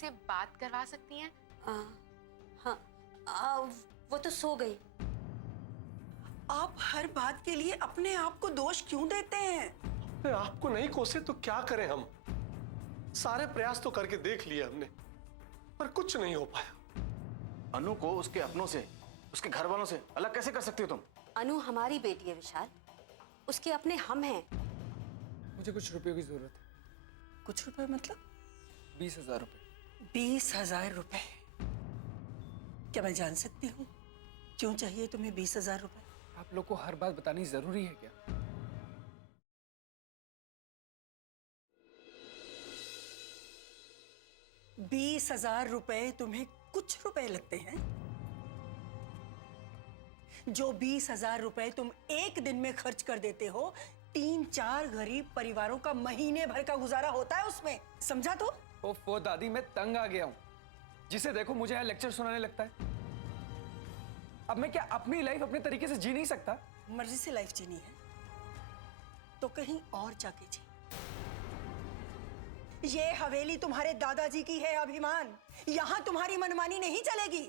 से बात करवा सकती हैं? हाँ, वो तो सो गई। आप हर बात के लिए अपने आप को दोष क्यों देते हैं? अरे आपको नहीं कोसे तो क्या करें हम? सारे प्रयास तो करके देख लिए हमने, पर कुछ नहीं हो पाया। अनु को उसके अपनों से, उसके घर वालों से अलग कैसे कर सकती हो तुम? अनु हमारी बेटी है विशाल, उसके अपने हम हैं। मुझे कुछ रुपयों की जरूरत है। कुछ रुपए मतलब? 20,000 रुपए। 20,000 रुपए? क्या मैं जान सकती हूँ क्यों चाहिए तुम्हें 20,000 रुपए? आप लोग को हर बात बतानी जरूरी है क्या? ₹20,000 तुम्हें कुछ रुपए लगते हैं? जो 20,000 रुपए तुम एक दिन में खर्च कर देते हो, 3-4 गरीब परिवारों का महीने भर का गुजारा होता है उसमें, समझा? तो ओफो दादी, मैं तंग आ गया हूँ। जिसे देखो मुझे यहाँ लेक्चर सुनाने लगता है। अब मैं क्या अपनी लाइफ अपने तरीके से जी नहीं सकता? मर्जी से लाइफ जीनी है तो कहीं और जाके जी। ये हवेली तुम्हारे दादाजी की है अभिमान, यहां तुम्हारी मनमानी नहीं चलेगी।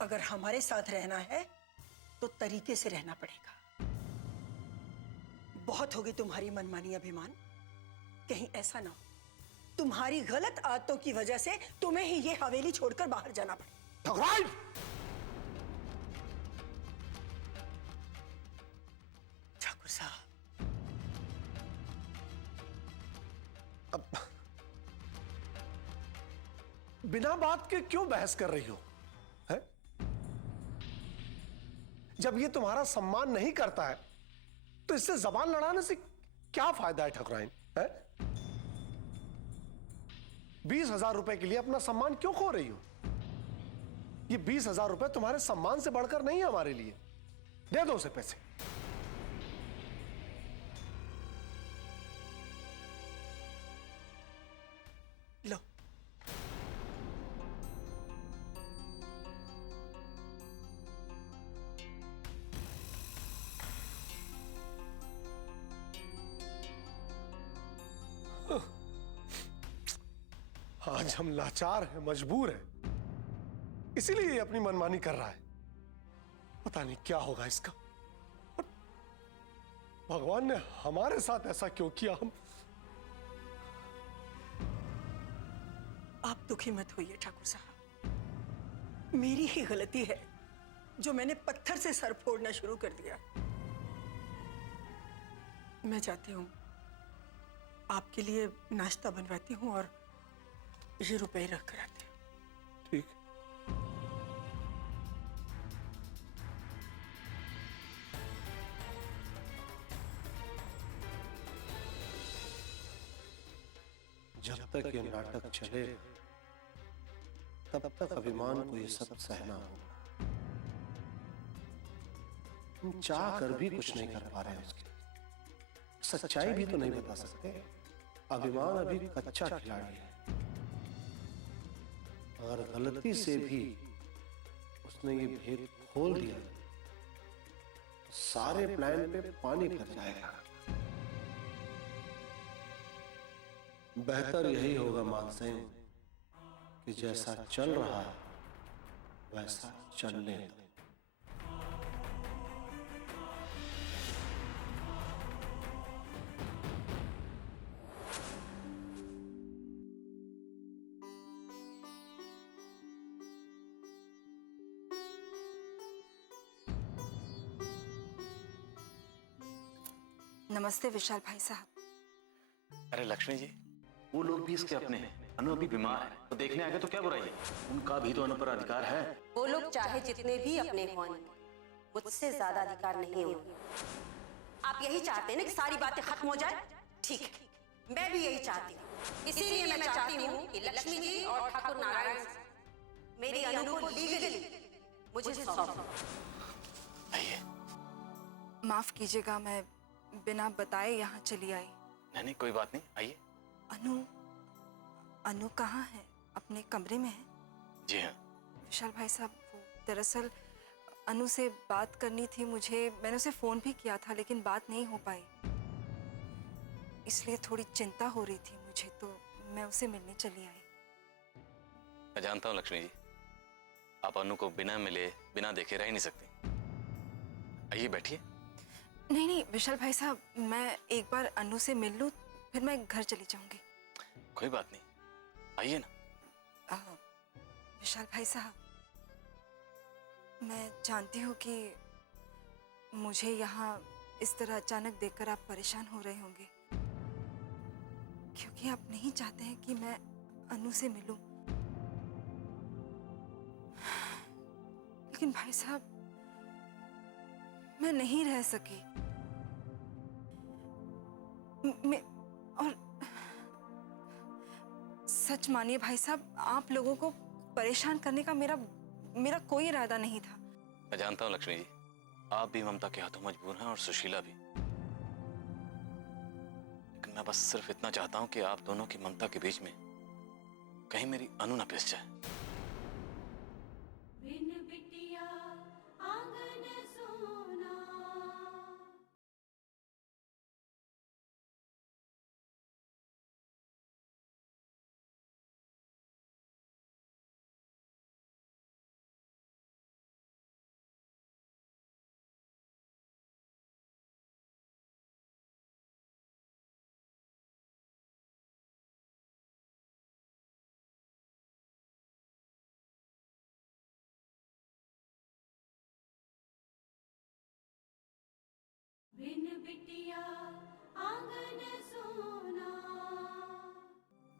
अगर हमारे साथ रहना है तो तरीके से रहना पड़ेगा। बहुत होगी तुम्हारी मनमानी अभिमान, कहीं ऐसा ना हो तुम्हारी गलत आदतों की वजह से तुम्हें ही ये हवेली छोड़कर बाहर जाना पड़े। भगवान! ठाकुर साहब, अब बिना बात के क्यों बहस कर रही हो? है? जब ये तुम्हारा सम्मान नहीं करता है तो इससे जबान लड़ाने से क्या फायदा है ठकुराइन? है? 20,000 रुपए के लिए अपना सम्मान क्यों खो रही हो? ये 20,000 रुपए तुम्हारे सम्मान से बढ़कर नहीं है हमारे लिए। दे दो उसे पैसे। लो। आज हम लाचार हैं, मजबूर हैं, इसीलिए ये अपनी मनमानी कर रहा है। पता नहीं क्या होगा इसका। भगवान ने हमारे साथ ऐसा क्यों किया? हम आप दुखी मत होइए ठाकुर साहब, मेरी ही गलती है जो मैंने पत्थर से सर फोड़ना शुरू कर दिया। मैं चाहती हूँ आपके लिए नाश्ता बनवाती हूँ और ये रुपए रख कर आती हूँ। ठीक। जब तक ये नाटक चले तब तक अभिमान को ये सब सहना होगा। हम चाह कर भी कुछ नहीं कर पा रहे हैं उसकी। सच्चाई भी तो नहीं बता सकते। अभिमान अभी कच्चा खिलाड़ी है। अगर गलती से भी उसने ये भेद खोल दिया तो सारे प्लान पे पानी फिर जाएगा। बेहतर यही होगा मानसिंह कि जैसा चल रहा है वैसा चलने दो। नमस्ते विशाल भाई साहब। अरे लक्ष्मी जी, वो लोग भी इसके अपने हैं। अनु अभी बीमार है तो देखने आ गए तो क्या बुराई है? उनका भी तो अनु पर अधिकार है। वो लोग चाहे जितने भी अपने हों, मुझसे ज्यादा अधिकार नहीं होंगे। आप यही चाहते हैं ना कि सारी बातें खत्म हो जाए? ठीक है, मैं भी यही चाहती हूँ। इसीलिए मैं चाहती हूँ कि लक्ष्मी जी और ठाकुर नारायण मेरी अनु को लीगली मुझे सौंप। माफ कीजिएगा, मैं बिना बताए यहाँ चली आई। नहीं कोई बात नहीं, आइए। अनु कहाँ है? अपने कमरे में है? जी हाँ। विशाल भाई साहब, वो दरअसल अनु से बात करनी थी मुझे। मैंने उसे फोन भी किया था लेकिन बात नहीं हो पाई, इसलिए थोड़ी चिंता हो रही थी मुझे, तो मैं मैं उसे मिलने चली आई। मैं जानता हूँ लक्ष्मी जी, आप अनु को बिना मिले बिना देखे रह ही नहीं सकती। आइए बैठिए। नहीं नहीं विशाल भाई साहब, मैं एक बार अनु से मिल लूँ फिर मैं घर चली जाऊंगी। कोई बात नहीं, आइए ना। विशाल भाई साहब, मैं जानती हूँ कि मुझे यहाँ इस तरह अचानक देखकर आप परेशान हो रहे होंगे, क्योंकि आप नहीं चाहते हैं कि मैं अनु से मिलूं। लेकिन भाई साहब, मैं नहीं रह सकी। मैं और सच मानिए भाई साहब, आप लोगों को परेशान करने का मेरा कोई इरादा नहीं था। मैं जानता हूँ लक्ष्मी जी, आप भी ममता के हाथों मजबूर हैं और सुशीला भी। लेकिन मैं बस सिर्फ इतना चाहता हूँ कि आप दोनों की ममता के बीच में कहीं मेरी अनु ना पिस जाए।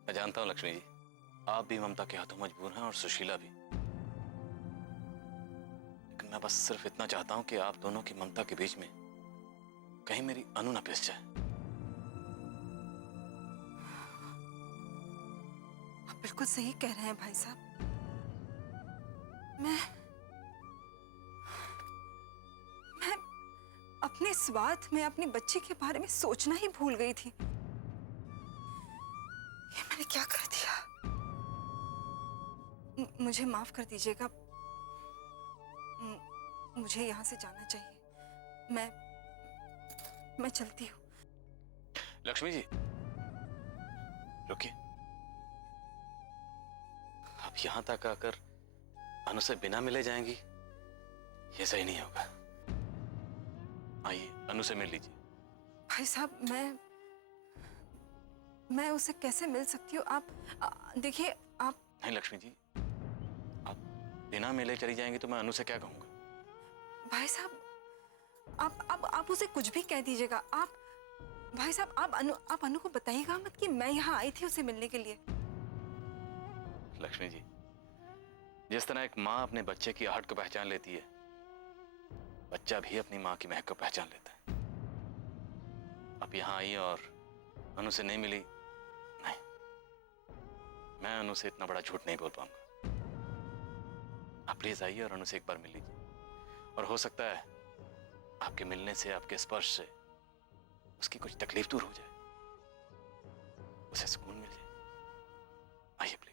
मैं जानता हूँ लक्ष्मी जी, आप भी ममता के हाथों मजबूर हैं और सुशीला भी। लेकिन मैं बस सिर्फ इतना चाहता हूँ कि आप दोनों की ममता के बीच में कहीं मेरी अनु ना पिस जाए। आप बिल्कुल सही कह रहे हैं भाई साहब। मैं अपने स्वार्थ में अपनी बच्ची के बारे में सोचना ही भूल गई थी। ये मैंने क्या कर दिया? मुझे माफ कर दीजिएगा। मुझे यहाँ से जाना चाहिए। मैं चलती हूँ। लक्ष्मी जी रुकिए। आप यहाँ तक आकर अनु से बिना मिले जाएंगी, ये सही नहीं होगा। आइए अनु से मिल लीजिए। भाई साहब, मैं उसे कैसे मिल सकती हूँ? आप देखिए, आप नहीं लक्ष्मी जी, आप बिना मिले चली जाएंगी तो मैं अनु से क्या कहूँगा? भाई साहब, आप उसे कुछ भी कह दीजिएगा। आप भाई साहब, आप अनु को बताइएगा मत कि मैं यहाँ आई थी उसे मिलने के लिए। लक्ष्मी जी, जिस तरह एक माँ अपने बच्चे की आहट को पहचान लेती है, बच्चा भी अपनी माँ की महक को पहचान लेता है। आप यहाँ आई और अनु से नहीं मिली, नहीं, मैं अनु से इतना बड़ा झूठ नहीं बोल पाऊंगा। आप प्लीज आइए और अनु से एक बार मिल लीजिए, और हो सकता है आपके मिलने से, आपके स्पर्श से उसकी कुछ तकलीफ दूर हो जाए, उसे सुकून मिल जाए। आइए प्लीज।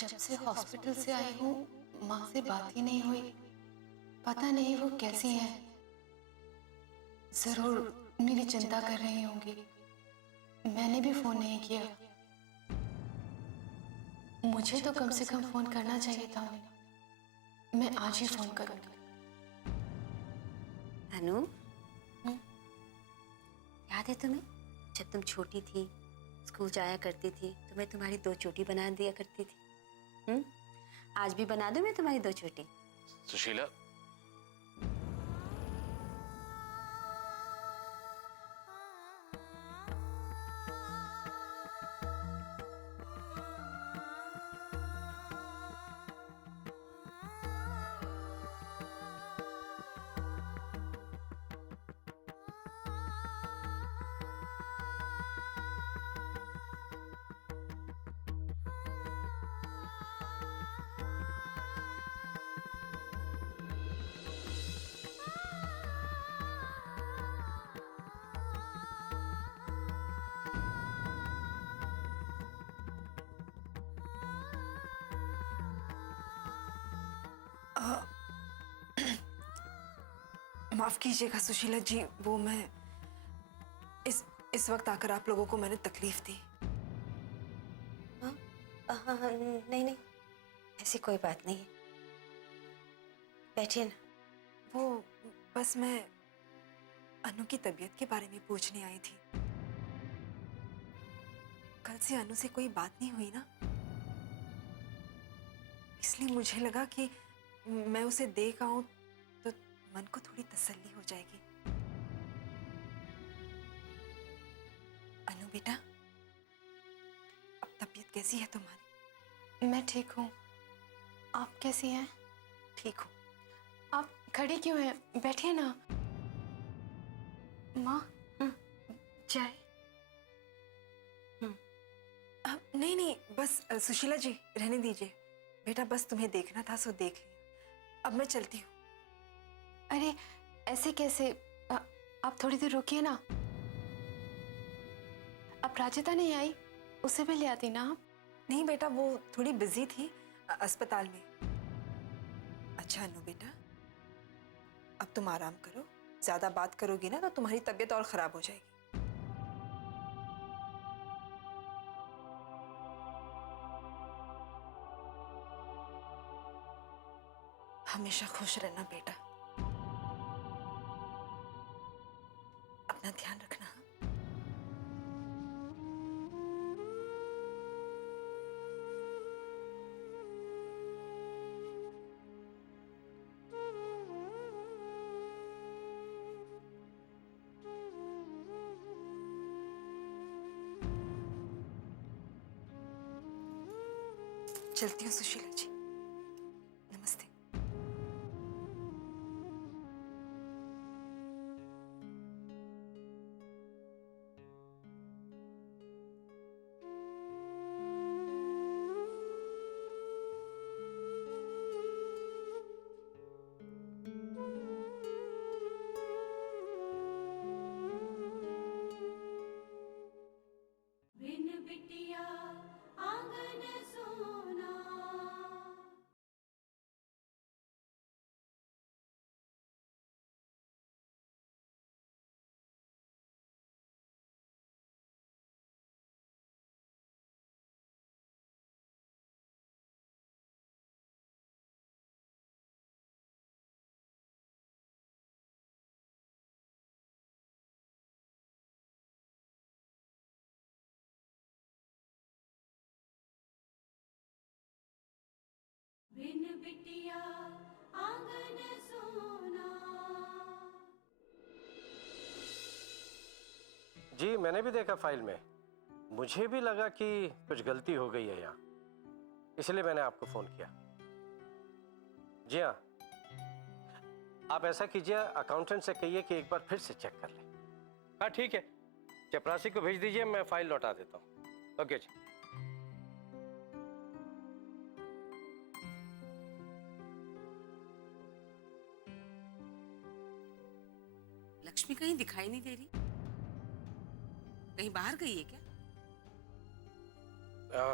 जब से हॉस्पिटल से आई हूँ माँ से बात ही नहीं हुई। पता नहीं वो कैसी हैं। जरूर मेरी चिंता कर रही होंगी। मैंने भी फोन नहीं किया। मुझे तो कम से कम फोन करना चाहिए था उन्हें। मैं आज ही फोन करूंगी। अनु, याद है तुम्हें जब तुम छोटी थी, स्कूल जाया करती थी तो मैं तुम्हारी 2 चोटी बना दिया करती थी। आज भी बना दूं मैं तुम्हारी 2 चोटी? सुशीला, माफ कीजिएगा सुशीला जी, वो मैं इस वक्त आकर आप लोगों को मैंने तकलीफ दी। हाँ, नहीं नहीं, ऐसी कोई बात नहीं है, बैठिए ना। वो बस मैं अनु की तबीयत के बारे में पूछने आई थी। कल से अनु से कोई बात नहीं हुई ना, इसलिए मुझे लगा कि मैं उसे देख आऊं तो मन को थोड़ी तसल्ली हो जाएगी। अनु बेटा, अब तबीयत कैसी है तुम्हारी? मैं ठीक हूँ। आप कैसी हैं? ठीक हूँ। आप खड़ी क्यों हैं? बैठिए ना। माँ, चाय? नहीं नहीं, बस सुशीला जी रहने दीजिए। बेटा बस तुम्हें देखना था सो देख लिया, अब मैं चलती हूँ। अरे ऐसे कैसे? आप थोड़ी देर रुकिए ना। अब प्राचिता नहीं आई, उसे भी ले आती ना आप। नहीं बेटा, वो थोड़ी बिजी थी अस्पताल में। अच्छा अनु बेटा, अब तुम आराम करो, ज्यादा बात करोगी ना तो तुम्हारी तबीयत और खराब हो जाएगी। हमेशा खुश रहना बेटा, अपना ध्यान रखना। चलती हूँ सुशीला जी, नमस्ते। बिन बिटिया आंगन सोना। बिन बिटिया आंगन सोना। जी मैंने भी देखा फाइल में, मुझे भी लगा कि कुछ गलती हो गई है यहाँ, इसलिए मैंने आपको फोन किया। जी हाँ, आप ऐसा कीजिए, अकाउंटेंट से कहिए कि एक बार फिर से चेक कर ले। हाँ ठीक है, चपरासी को भेज दीजिए, मैं फाइल लौटा देता हूँ। ओके जी। लक्ष्मी कहीं दिखाई नहीं दे रही, कहीं बाहर गई है क्या?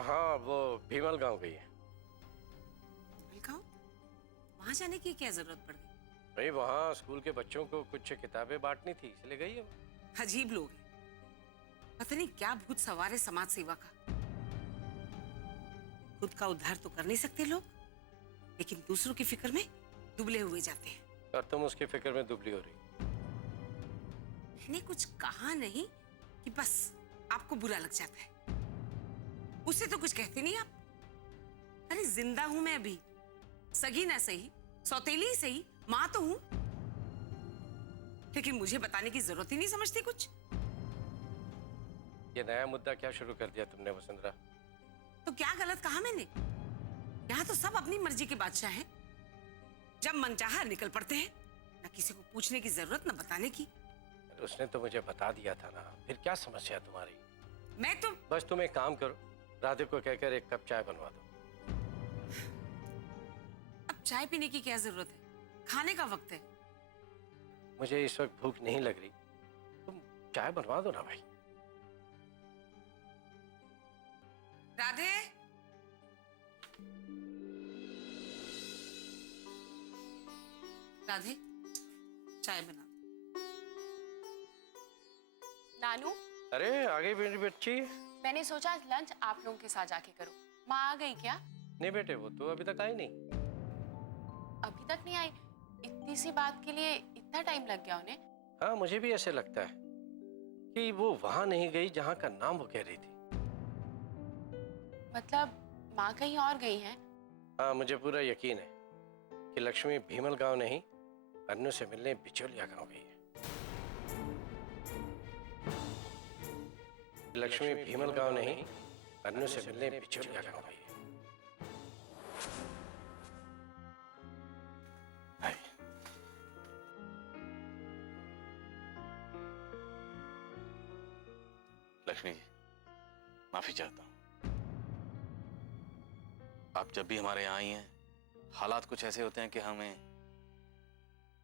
हाँ वो भीमल गांव गई है। गाँव? वहां जाने की क्या जरूरत पड़ गई? नहीं, वहाँ स्कूल के बच्चों को कुछ किताबें बांटनी थी, इसलिए गई है वो। अजीब लोग हैं, पता नहीं क्या भूत सवार है समाज सेवा का। खुद का उद्धार तो कर नहीं सकते लोग, लेकिन दूसरों की फिक्र में दुबले हुए जाते हैं। और तुम उसकी फिक्र में दुबली हो रही। मैंने कुछ कहा नहीं कि बस आपको बुरा लग जाता है, उससे तो कुछ कहते नहीं आप। अरे जिंदा हूं मैं अभी, सगी ना सही, सौतेली ही सही, मां तो हूं, लेकिन मुझे बताने की जरूरत ही नहीं समझती कुछ। ये नया मुद्दा क्या शुरू कर दिया तुमने वसुंधरा? तो क्या गलत कहा मैंने? यहाँ तो सब अपनी मर्जी के बादशाह हैं, जब मन चाहा निकल पड़ते हैं, ना किसी को पूछने की जरूरत ना बताने की। उसने तो मुझे बता दिया था ना, फिर क्या समस्या तुम्हारी? मैं तो बस तुम एक काम करो, राधे को कहकर एक कप चाय बनवा दो। अब चाय पीने की क्या जरूरत है, खाने का वक्त है। मुझे इस वक्त भूख नहीं लग रही, तुम चाय बनवा दो ना भाई। राधे, राधे चाय बना दो। नानू, अरे आ गई मेरी बच्ची। मैंने सोचा आज लंच आप लोगों के साथ जाके करूं। माँ आ गई क्या? नहीं बेटे, वो तो अभी तक आई नहीं। अभी तक नहीं आई? इतनी सी बात के लिए इतना टाइम लग गया उन्हें? हाँ, मुझे भी ऐसे लगता है कि वो वहां नहीं गई जहां का नाम वो कह रही थी। मतलब माँ कहीं और गई हैं? हाँ, मुझे पूरा यकीन है कि लक्ष्मी भीमल गांव नहीं, अन्नू से मिलने बिचौलिया गांव गई है। लक्ष्मी भीमल गांव नहीं, अन्नू से मिलने बिचौलिया गांव गई है। हाय। लक्ष्मी जी, माफी चाहता हूं। आप जब भी हमारे यहाँ आई हैं, हालात कुछ ऐसे होते हैं कि हमें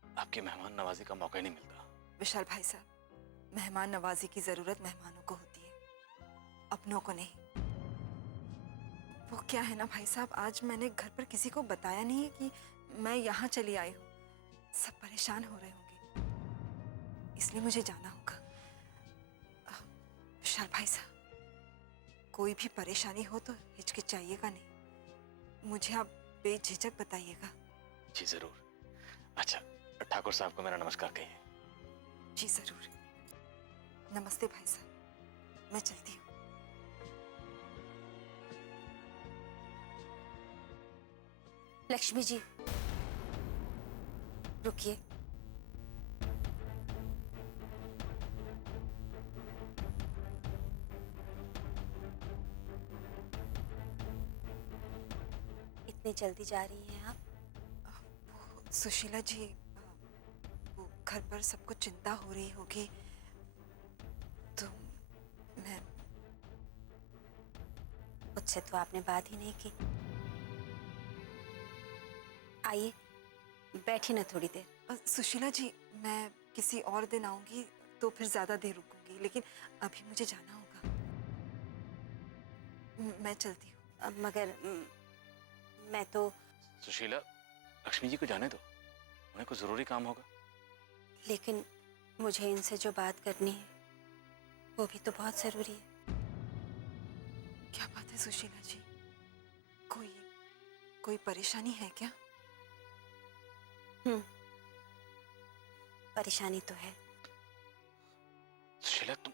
आपकी मेहमान नवाजी का मौका ही नहीं मिलता। विशाल भाई साहब, मेहमान नवाजी की जरूरत मेहमानों को होती है, अपनों को नहीं। वो क्या है ना भाई साहब, आज मैंने घर पर किसी को बताया नहीं है कि मैं यहाँ चली आई हूँ। सब परेशान हो रहे होंगे, इसलिए मुझे जाना होगा। विशाल भाई साहब, कोई भी परेशानी हो तो हिचकिचाइएगा नहीं, मुझे आप बेझिझक बताइएगा। जी जरूर। अच्छा, ठाकुर साहब को मेरा नमस्कार कहिए। जी जरूर। नमस्ते भाई साहब, मैं चलती हूँ। लक्ष्मी जी, रुकिए। इतनी जल्दी जा रही हैं आप? सुशीला जी, वो घर पर सबको चिंता हो रही होगी, तो मैं... मुझसे तो आपने बात ही नहीं की। आइए, बैठिए ना थोड़ी देर। सुशीला जी, मैं किसी और दिन आऊंगी तो फिर ज्यादा देर रुकूंगी, लेकिन अभी मुझे जाना होगा। मैं चलती हूँ। मगर मैं तो... सुशीला, लक्ष्मी जी को जाने दो, उन्हें कुछ जरूरी काम होगा। लेकिन मुझे इनसे जो बात करनी है वो भी तो बहुत जरूरी है। क्या बात है सुशीला जी? कोई परेशानी है क्या? परेशानी तो है। सुशीला, तुम...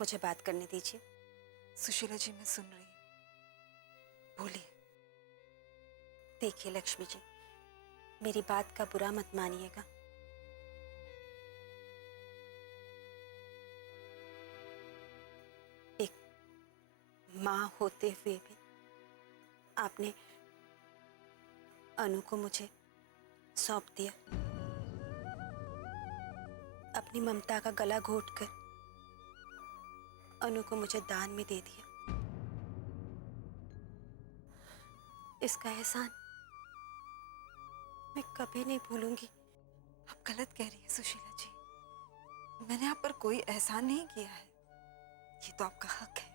मुझे बात करने दीजिए। सुशीला जी, मैं सुन रही हूँ, बोलिए। देखिए लक्ष्मी जी, मेरी बात का बुरा मत मानिएगा। एक माँ होते हुए भी आपने अनु को मुझे सौंप दिया। अपनी ममता का गला घोटकर अनु को मुझे दान में दे दिया। इसका एहसान मैं कभी नहीं भूलूंगी। आप गलत कह रही हैं सुशीला जी, मैंने आप पर कोई एहसान नहीं किया है, ये तो आपका हक है।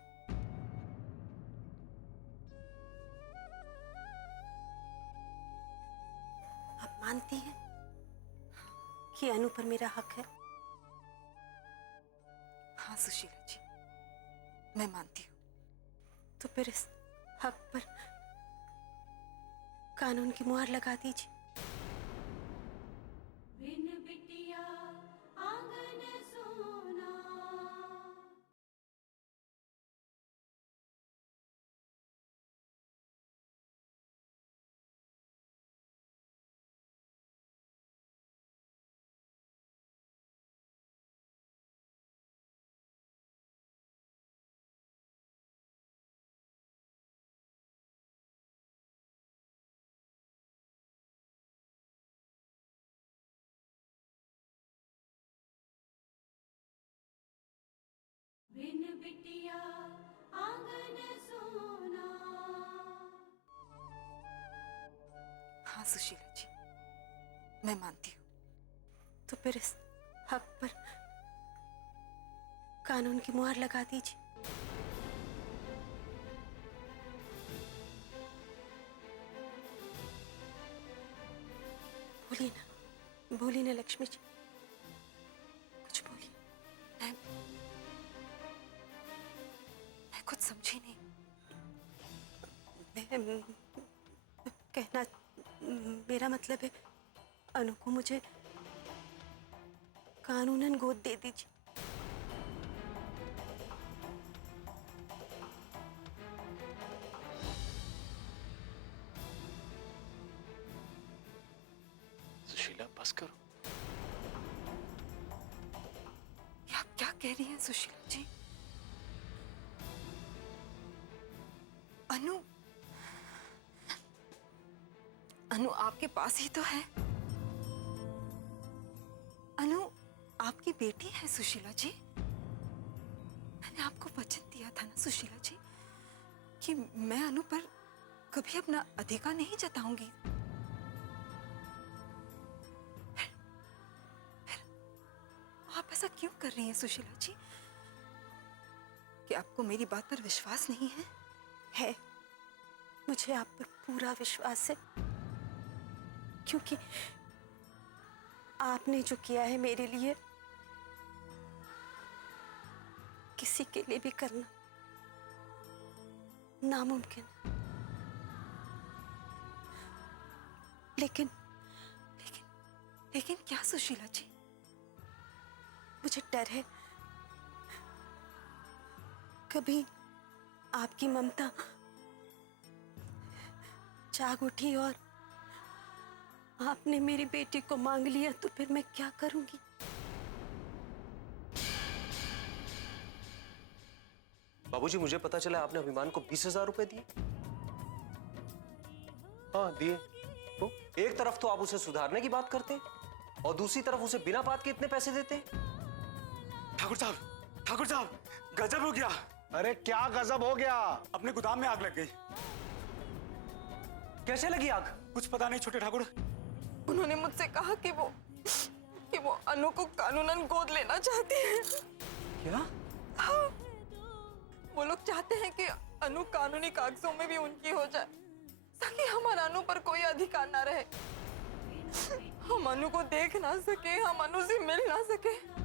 आप मानती हैं कि अनु पर मेरा हक है? हाँ सुशीला जी, मैं मानती हूँ। तो फिर इस हक पर कानून की मुहर लगा दीजिए। बिन बिटिया आंगन सोना। बिन बिटिया आंगन सोना। हाँ सुशीला जी, मैं मानती हूँ। तो फिर इस हक पर कानून की मुहर लगा दीजिए। बोलिए ना लक्ष्मी जी, कुछ बोलिए। मैं कुछ समझी नहीं। मैं कहना, मेरा मतलब है अनु को मुझे कानूनन गोद दे दीजिए। सुशीला बस करो। ये आप क्या कह रही हैं सुशीला जी? अनु अनु आपके पास ही तो है। अनु आपकी बेटी है सुशीला जी। मैंने आपको वचन दिया था ना सुशीला जी कि मैं अनु पर कभी अपना अधिकार नहीं जताऊंगी। फिर आप ऐसा क्यों कर रही हैं सुशीला जी? कि आपको मेरी बात पर विश्वास नहीं है? है, मुझे आप पर पूरा विश्वास है, क्योंकि आपने जो किया है मेरे लिए, किसी के लिए भी करना नामुमकिन। लेकिन लेकिन लेकिन क्या सुशीला जी? मुझे डर है कभी आपकी ममता जाग उठी और आपने मेरी बेटी को मांग लिया तो फिर मैं क्या करूंगी? बाबूजी, मुझे पता चला आपने अभिमान को 20,000 रुपए दिए। हाँ दिए। तो एक तरफ तो आप उसे सुधारने की बात करते और दूसरी तरफ उसे बिना बात के इतने पैसे देते। ठाकुर साहब, गजब हो गया। अरे क्या गजब हो गया? अपने गोदाम में आग लग गई। कैसे लगी आग? कुछ पता नहीं छोटे ठाकुर। उन्होंने मुझसे कहा कि वो अनु को कानूनन गोद लेना चाहती है। क्या? हाँ, वो लोग चाहते हैं कि अनु कानूनी कागजों में भी उनकी हो जाए ताकि हमारा अनु पर कोई अधिकार ना रहे। हम अनु को देख ना सके, हम अनु से मिल ना सके।